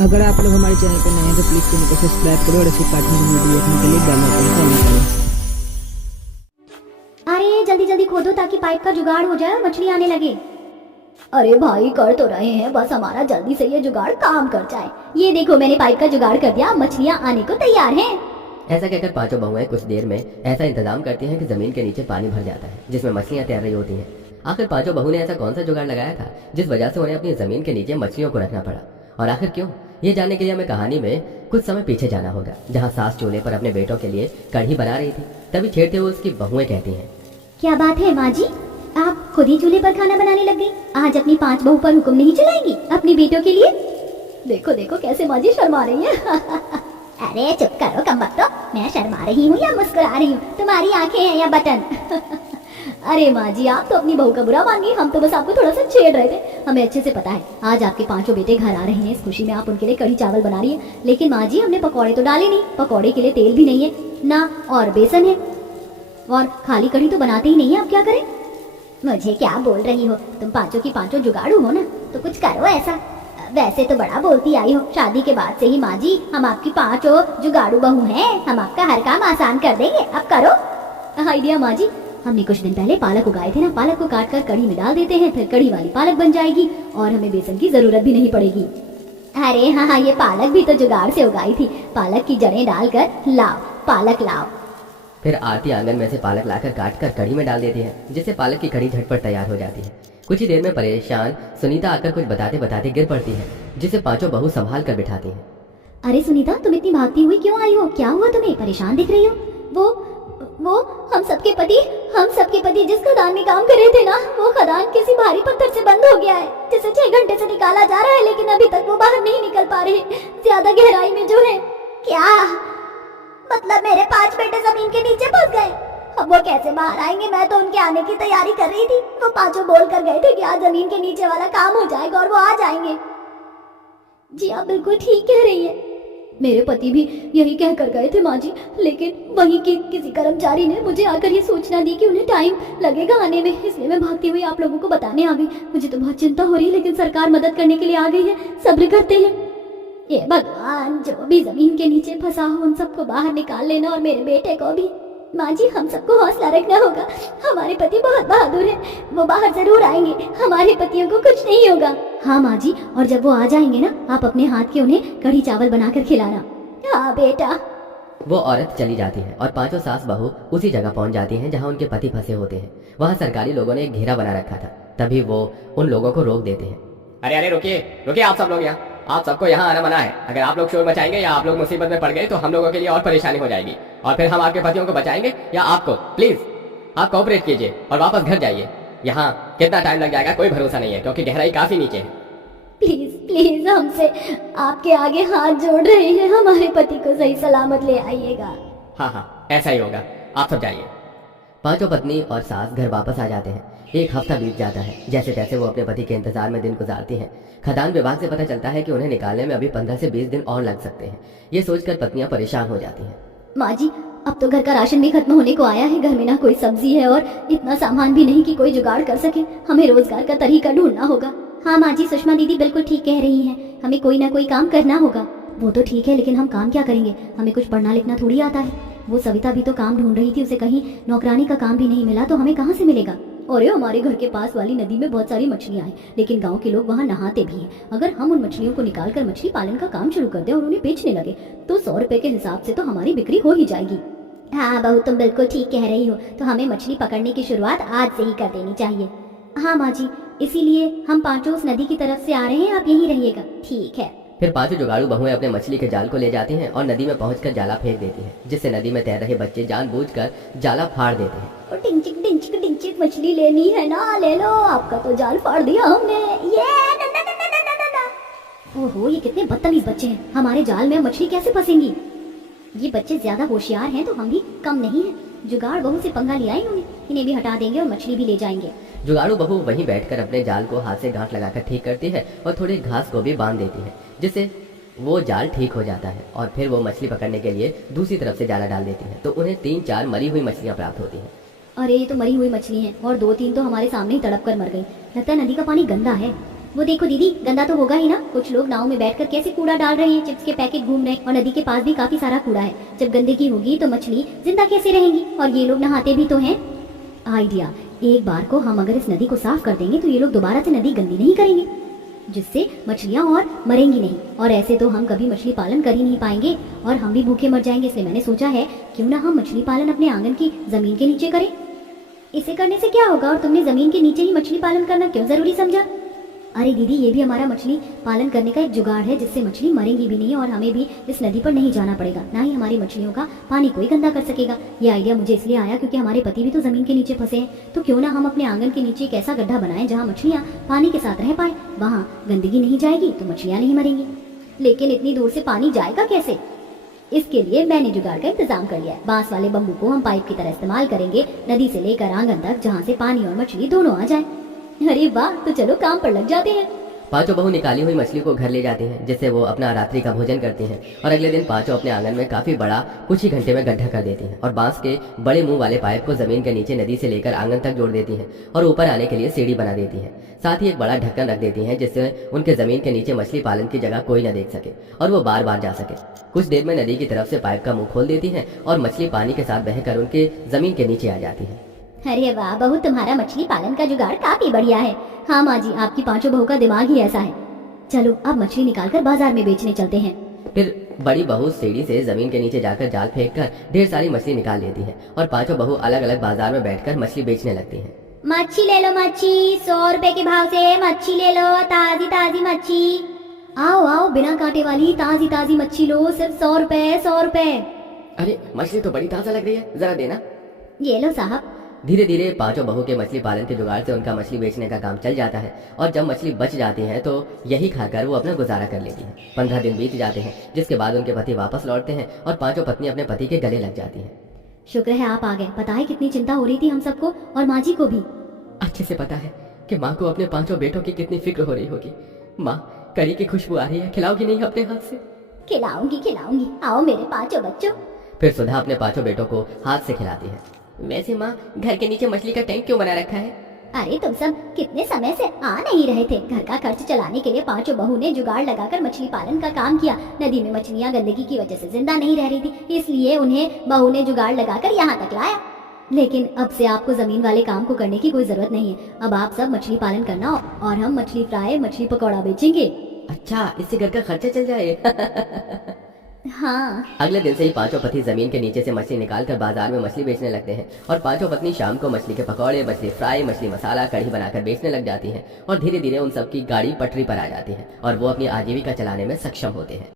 अगर आप लोग हमारे चैनल पर नए हैं तो प्लीज़ चैनल को सब्सक्राइब करो और ऐसी कार्टून की वीडियो देखने के लिए बेल आइकन को ऑन करो। अरे जल्दी जल्दी खोदो ताकि पाइप का जुगाड़ हो जाए और मछली आने लगे। अरे भाई कर तो रहे हैं, बस हमारा जल्दी से ये जुगाड़ काम कर जाए। ये देखो मैंने पाइप का जुगाड़ कर दिया, मछलियाँ आने को तैयार हैं। ऐसा कहकर पांचों बहुएं कुछ देर में ऐसा इंतजाम करती हैं कि जमीन के नीचे पानी भर जाता है जिसमें मछलियां तैर रही होती हैं। आखिर पांचों बहू ने ऐसा कौन सा जुगाड़ लगाया था जिस वजह से उन्हें अपनी जमीन के नीचे मछलियों को रखना पड़ा, और आखिर क्यों? ये जानने के लिए हमें कहानी में कुछ समय पीछे जाना होगा, जहाँ सास चूल्हे पर अपने बेटों के लिए कढ़ी बना रही थी। तभी छेड़ते हुए उसकी बहुएं कहती हैं, क्या बात है माँ जी, आप खुद ही चूल्हे पर खाना बनाने लग गई? आज अपनी 5 बहू पर हुक्म नहीं चलाएंगी अपनी बेटों के लिए? देखो देखो कैसे माँ जी शर्मा रही है। अरे चुप करो कमबख्तो, मैं शर्मा रही हूँ या मुस्कुरा रही हूँ? तुम्हारी आंखें हैं या बटन? अरे माँ जी आप तो अपनी बहू का बुरा मान गई, हम तो बस आपको थोड़ा सा छेड़ रहे थे। हमें अच्छे से पता है आज आपके 5 बेटे घर आ रहे हैं, इस खुशी में आप उनके लिए कढ़ी चावल बना रही है। लेकिन माँ जी हमने पकौड़े तो डाले नहीं, पकौड़े के लिए तेल भी नहीं है ना, और बेसन है, और खाली कढ़ी तो बनाते ही नहीं है। अब क्या करें? मुझे क्या बोल रही हो, तुम 5 की 5 जुगाड़ू हो ना, तो कुछ करो ऐसा। वैसे तो बड़ा बोलती आई हो, शादी के बाद से ही माँ जी हम आपकी 5 जुगाड़ू बहू हैं, हम आपका हर काम आसान कर देंगे, अब करो। आइडिया माँ जी, हमने कुछ दिन पहले पालक उगाए थे ना, पालक को काट कर कढ़ी में डाल देते हैं, फिर कढ़ी वाली पालक बन जाएगी और हमें बेसन की जरूरत भी नहीं पड़ेगी। अरे हाँ, ये पालक भी तो जुगाड़ से उगाई थी, पालक की जड़ें डालकर लाओ, पालक लाओ। फिर आरती आंगन में से पालक लाकर काट कर कढ़ी में डाल देती है, जिससे पालक की कढ़ी झटपट तैयार हो जाती है। कुछ ही देर में परेशान सुनीता आकर कुछ बताते बताते गिर पड़ती है, जिसे 5 बहू संभाल कर बिठाती हैं। अरे सुनीता तुम इतनी भागती हुई क्यों आई हो? क्या हुआ तुम्हें? परेशान दिख रही हो। वो हम सबके पति जिस खदान में काम कर रहे थे ना, वो खदान किसी भारी पत्थर से बंद हो गया है, जिसे 6 घंटे से निकाला जा रहा है, लेकिन अभी तक वो बाहर नहीं निकल पा रहे, ज्यादा गहराई में जो है। क्या मतलब मेरे 5 बेटे जमीन के नीचे फंस गए? अब वो कैसे बाहर आएंगे? मैं तो उनके आने की तैयारी कर रही थी। वो 5 बोल कर गए थे कि आज जमीन के नीचे वाला काम हो जाएगा और वो आ जाएंगे। जी आप बिल्कुल ठीक कह रही है, मेरे पति भी यही कह कर गए थे माँ जी, लेकिन वहीं के किसी कर्मचारी ने मुझे आकर ये सूचना दी कि उन्हें टाइम लगेगा आने में, इसलिए मैं भागती हुई आप लोगों को बताने आ गई। मुझे तो बहुत चिंता हो रही है, लेकिन सरकार मदद करने के लिए आ गई है, सब्र करते हैं। ये भगवान, जो भी जमीन के नीचे फंसा हो उन सबको बाहर निकाल लेना, और मेरे बेटे को भी। माँ जी हम सबको हौसला रखना होगा, हमारे पति बहुत बहादुर हैं, वो बाहर जरूर आएंगे, हमारे पतियों को कुछ नहीं होगा। हाँ माँ जी, और जब वो आ जाएंगे ना, आप अपने हाथ के उन्हें कढ़ी चावल बनाकर खिलाना। हाँ बेटा। वो औरत चली जाती है और 5 सास बहू उसी जगह पहुंच जाती हैं जहां उनके पति फंसे होते हैं। वहां सरकारी लोगों ने एक घेरा बना रखा था, तभी वो उन लोगों को रोक देते हैं। अरे अरे रुकिए रुकिए, आप सब लोग यहाँ, आप सबको यहाँ आना मना है। अगर आप लोग शोर मचाएंगे या आप लोग मुसीबत में पड़ गए तो हम लोगों के लिए और परेशानी हो जाएगी, और फिर हम आपके पतियों को बचाएंगे या आपको। प्लीज आप कोऑपरेट कीजिए और वापस घर जाइए। यहाँ कितना टाइम लग जाएगा कोई भरोसा नहीं है, क्योंकि गहराई काफी नीचे है। प्लीज प्लीज हमसे आपके आगे हाथ जोड़ रहे हैं, हमारे पति को सही सलामत ले आइएगा। हाँ ऐसा ही होगा, आप सब जाइए। 5 पत्नी और सास घर वापस आ जाते हैं। एक हफ्ता बीत जाता है। जैसे तैसे वो अपने पति के इंतजार में दिन गुजारती हैं। खदान विभाग से पता चलता है कि उन्हें निकालने में अभी 15 से 20 दिन और लग सकते हैं। ये सोचकर पत्नियां परेशान हो जाती हैं। माँ जी अब तो घर का राशन भी खत्म होने को आया है, घर में ना कोई सब्जी है और इतना सामान भी नहीं कि कोई जुगाड़ कर सके, हमें रोजगार का तरीका ढूंढना होगा। हाँ माँ जी, सुषमा दीदी बिल्कुल ठीक कह रही हैं, हमें कोई ना कोई काम करना होगा। वो तो ठीक है, लेकिन हम काम क्या करेंगे? हमें कुछ पढ़ना लिखना थोड़ी आता है। वो सविता भी तो काम ढूंढ रही थी, उसे कहीं नौकरानी का काम भी नहीं मिला, तो हमें कहाँ से मिलेगा? और हमारे घर के पास वाली नदी में बहुत सारी मछलियां हैं, लेकिन गांव के लोग वहां नहाते भी हैं। अगर हम उन मछलियों को निकालकर मछली पालन का काम शुरू कर दें और उन्हें बेचने लगे, तो 100 रुपए के हिसाब से तो हमारी बिक्री हो ही जाएगी। हाँ बहू तुम बिल्कुल ठीक कह रही हो, तो हमें मछली पकड़ने की शुरुआत आज से ही कर देनी चाहिए। हाँ माँ जी, इसीलिए हम 5 उस नदी की तरफ से आ रहे हैं, आप यहीं रहिएगा। ठीक है। फिर 5 जुगाड़ू बहुएं अपने मछली के जाल को ले जाती हैं और नदी में पहुंचकर जाला फेंक देती हैं, जिससे नदी में तैर रहे बच्चे जानबूझकर जाला फाड़ देते हैं। और टिंचिक टिंचिक टिंचिक मछली लेनी है ना, ले लो, आपका तो जाल फाड़ दिया हमने। ये ना ना ना ना ना ना ना। ओहो ये कितने बदतमीज बच्चे हैं, हमारे जाल में मछली कैसे फंसेंगी? ये बच्चे ज्यादा होशियार हैं तो हम भी कम नहीं है। जुगाड़ बहू से पंगा लिया इन्होंने, इन्हें भी हटा देंगे और मछली भी ले जाएंगे। जुगाड़ू बहू वहीं बैठकर अपने जाल को हाथ से गांठ लगाकर ठीक करती है और थोड़ी घास को भी बांध देती है, जिससे वो जाल ठीक हो जाता है। और फिर वो मछली पकड़ने के लिए दूसरी तरफ से जाला डाल देती है, तो उन्हें 3-4 मरी हुई मछलियां प्राप्त होती हैं। अरे ये तो मरी हुई मछली हैं, और 2-3 तो हमारे सामने ही तड़प कर मर गई। लगता है नदी का पानी गंदा है। वो देखो दीदी, गंदा तो होगा ही ना। कुछ लोग नाव में बैठकर कैसे कूड़ा डाल रहे हैं, चिप्स के पैकेट घूम रहे हैं और नदी के पास भी काफी सारा कूड़ा है। जब गंदगी होगी तो मछली जिंदा कैसे रहेंगी? और ये लोग नहाते भी तो हैं। आइडिया, एक बार को हम अगर इस नदी को साफ कर देंगे तो ये लोग दोबारा से नदी गंदी नहीं करेंगे, जिससे मछलियाँ और मरेंगी नहीं। और ऐसे तो हम कभी मछली पालन कर ही नहीं पाएंगे और हम भी भूखे मर जाएंगे। इसलिए मैंने सोचा है क्यों ना हम मछली पालन अपने आंगन की जमीन के नीचे करें। इसे करने से क्या होगा? और तुमने जमीन के नीचे ही मछली पालन करना क्यों जरूरी समझा? अरे दीदी, ये भी हमारा मछली पालन करने का एक जुगाड़ है, जिससे मछली मरेंगी भी नहीं और हमें भी इस नदी पर नहीं जाना पड़ेगा, ना ही हमारी मछलियों का पानी कोई गंदा कर सकेगा। ये आइडिया मुझे इसलिए आया क्योंकि हमारे पति भी तो जमीन के नीचे फंसे हैं। तो क्यों ना हम अपने आंगन के नीचे एक ऐसा गड्ढा बनाएं जहाँ मछलियाँ पानी के साथ रह पाए। वहाँ गंदगी नहीं जाएगी तो मछलियाँ नहीं मरेंगी। लेकिन इतनी दूर से पानी जाएगा कैसे? इसके लिए मैंने जुगाड़ का इंतजाम कर लिया है। बांस वाले बम्बू को हम पाइप की तरह इस्तेमाल करेंगे नदी से लेकर आंगन तक, जहाँ से पानी और मछली दोनों आ जाए। अरे वाह, तो चलो काम पर लग जाते हैं। पांचों बहू निकाली हुई मछली को घर ले जाती हैं, जिससे वो अपना रात्रि का भोजन करती हैं। और अगले दिन पांचों अपने आंगन में काफी बड़ा कुछ ही घंटे में गड्ढा कर देती हैं और बांस के बड़े मुंह वाले पाइप को जमीन के नीचे नदी से लेकर आंगन तक जोड़ देती हैं और ऊपर आने के लिए सीढ़ी बना देती हैं। साथ ही एक बड़ा ढक्कन रख देती हैं, जिससे उनके जमीन के नीचे मछली पालन की जगह कोई न देख सके और वो बार बार जा सके। कुछ देर में नदी की तरफ से पाइप का मुंह खोल देती हैं और मछली पानी के साथ बहकर उनके जमीन के नीचे आ जाती है। अरे वाह बहू, तुम्हारा मछली पालन का जुगाड़ काफी बढ़िया है। हाँ माँ जी, आपकी पांचों बहू का दिमाग ही ऐसा है। चलो अब मछली निकालकर बाजार में बेचने चलते हैं। फिर बड़ी बहू सीढ़ी से जमीन के नीचे जाकर जाल फेंककर ढेर सारी मछली निकाल लेती है और पांचों बहू अलग अलग बाजार में बैठकर मछली बेचने लगती हैं। मच्छी ले लो, मच्छी 100 रुपए के भाव से मच्छी ले लो, ताजी ताजी मच्छी। आओ आओ, बिना कांटे वाली ताजी ताजी मच्छी लो, सिर्फ 100 रुपए 100 रुपए। अरे मछली तो बड़ी ताजा लग रही है, जरा देना। ये लो साहब। धीरे धीरे पांचों बहू के मछली पालन के जुगाड़ से उनका मछली बेचने का काम चल जाता है और जब मछली बच जाती है तो यही खाकर वो अपना गुजारा कर लेती है। 15 दिन बीत जाते हैं, जिसके बाद उनके पति वापस लौटते हैं और पांचों पत्नी अपने पति के गले लग जाती है। शुक्र है आप आ गए। पता है कितनी चिंता हो रही थी हम सबको और माँ जी को भी। अच्छे से पता है कि माँ को अपने पांचों बेटों की कितनी फिक्र हो रही होगी। माँ, करी की खुशबू आ रही है, खिलाओगी नहीं अपने हाथ से? खिलाऊंगी खिलाऊंगी, आओ मेरे पांचों बच्चों। फिर सुधा अपने पांचों बेटों को हाथ से खिलाती है। वैसे माँ, घर के नीचे मछली का टैंक क्यों बना रखा है? अरे तुम सब कितने समय से आ नहीं रहे थे। घर का खर्च चलाने के लिए पांचों बहू ने जुगाड़ लगाकर मछली पालन का काम किया। नदी में मछलियाँ गंदगी की वजह से जिंदा नहीं रह रही थी, इसलिए उन्हें बहू ने जुगाड़ लगाकर यहाँ तक लाया। लेकिन अब से आपको जमीन वाले काम को करने की कोई जरूरत नहीं है। अब आप सब मछली पालन करना और हम मछली फ्राई, मछली पकौड़ा बेचेंगे। अच्छा, इससे घर का खर्चा चल जाए। हाँ। अगले दिन से ही पांचों पति जमीन के नीचे से मछली निकालकर बाजार में मछली बेचने लगते हैं और पांचों पत्नी शाम को मछली के पकौड़े, मछली फ्राई, मछली मसाला, कढ़ी बनाकर बेचने लग जाती हैं और धीरे धीरे उन सबकी गाड़ी पटरी पर आ जाती है और वो अपनी आजीविका चलाने में सक्षम होते हैं।